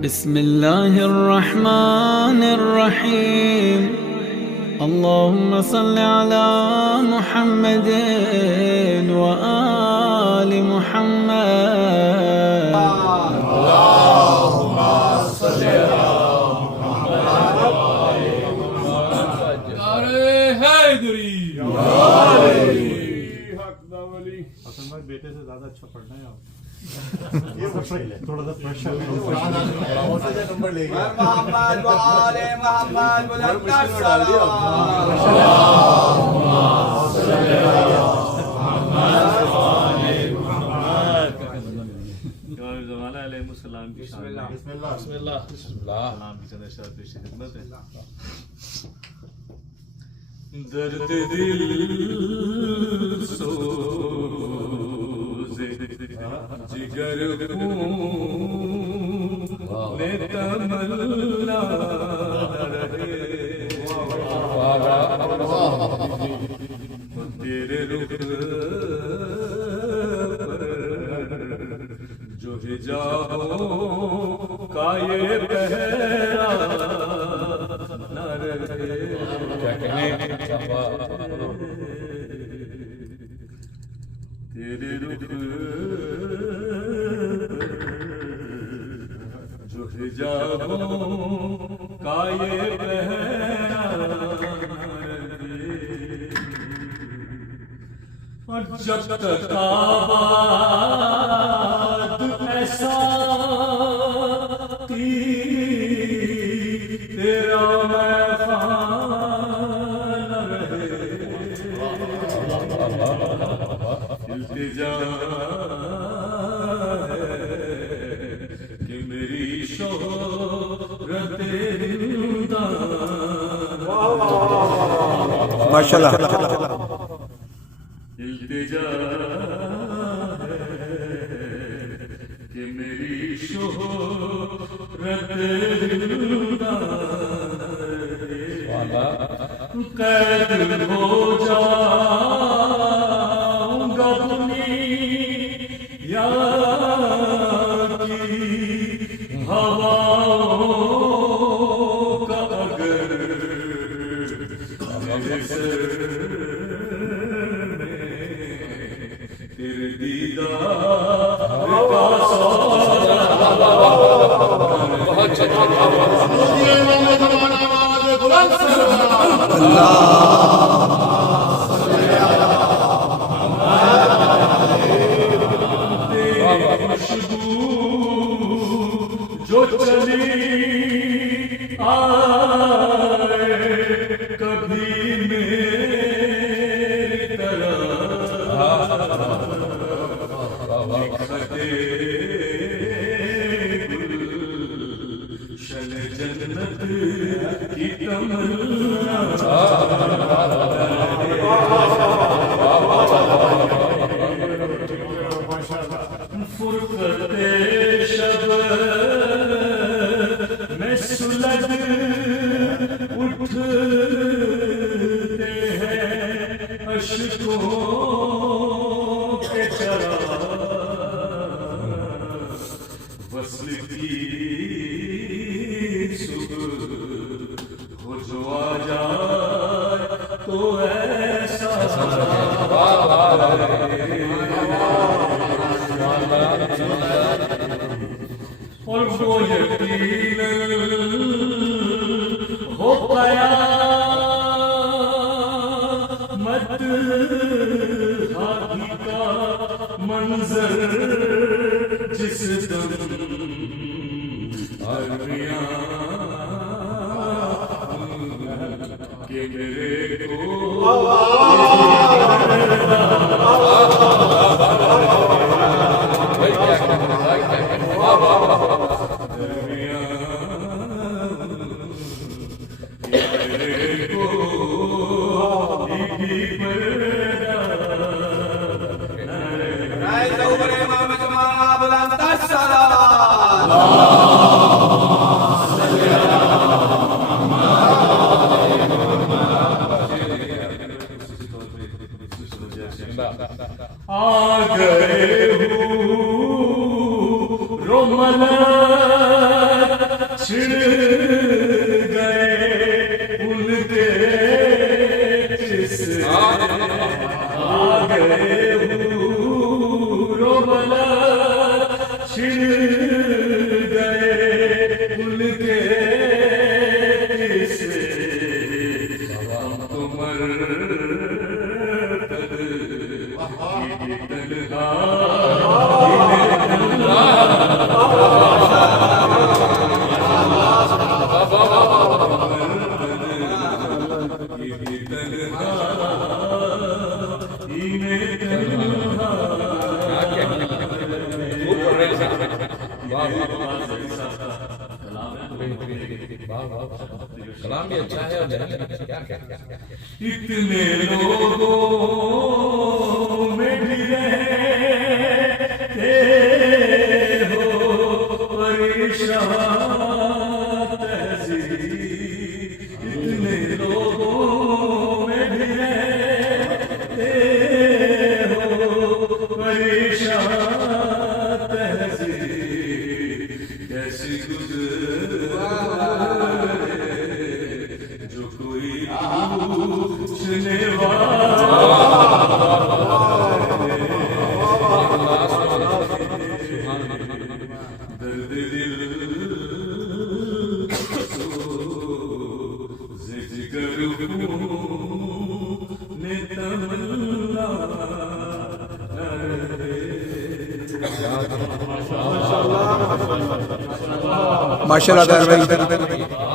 बिस्मिल्लाहिर्रहमानिर्रहीम। अल्लाहुम्मा सल्लि अला मुहम्मदिन व आलि मुहम्मद। अल्लाहुम्मा सल्लि अला मुहम्मद व आलि मुहम्मद। नारे हैदरी, हसन भाई बेटे से ज्यादा अच्छा पढ़ना है आप। ये सही है, थोड़ा सा प्रेशर नंबर ले गया। मोहम्मद व आले मोहम्मद बुलंद सलाम। अल्लाहुम्मा सल्लि अला मुहम्मद व आलि मुहम्मद। ज़माना अलैहिस्सलाम की शान में बिस्मिल्लाह बिस्मिल्लाह सलाम की चंद इरशाद पेश खिदमत है। दर्द दिल सोज़े जिगर खूने तमन्ना रहे, तेरे रुख जो हिजाबों का ये पहरा न रहे। क्या कहने तेरे रुख जो हिजाबों का ये पहरा न रहे। और जब तक आबाद ऐसा तेरा मैं खाना रहे, इल्तिजा है कि मेरी शोहरत जिंदा। माशाल्लाह। इल्तिजा है कि मेरी शोहरत जिंदा कैद हो जाऊंगा दुनिया की हवाओं का अगर मेरे सर तेरे दीदार का सौदा। बहुत खुशबू जो चली आए कभी मेरी तरह लिखते गुलशन जन्नत की तमन्ना। फुरकते शब में सुलग उठते हैं अश्कों के चरा, वस्ल की सुबह हो जो आ जाए तो ऐसा और वो यकीन हो क़यामत हाथी का मंजर जिस दम अरबियां के मेरे को बुलंद सलाम। आ गए हो रोमला छिड़ गए उनके किस्से आ गए हूरो बला छिड़ गए उनके किस्से हम तो मरतद कलाम भी अच्छा है और क्या क्या इतने लोगों में भी रहते हो परेशान तहज़ीब इतने लोगों में भी रहते हो परेशान तहज़ीब कैसी गुज़रे जो कोई पूछने दर्द दिल जिक्र ने तमन्ना माशाल्लाह।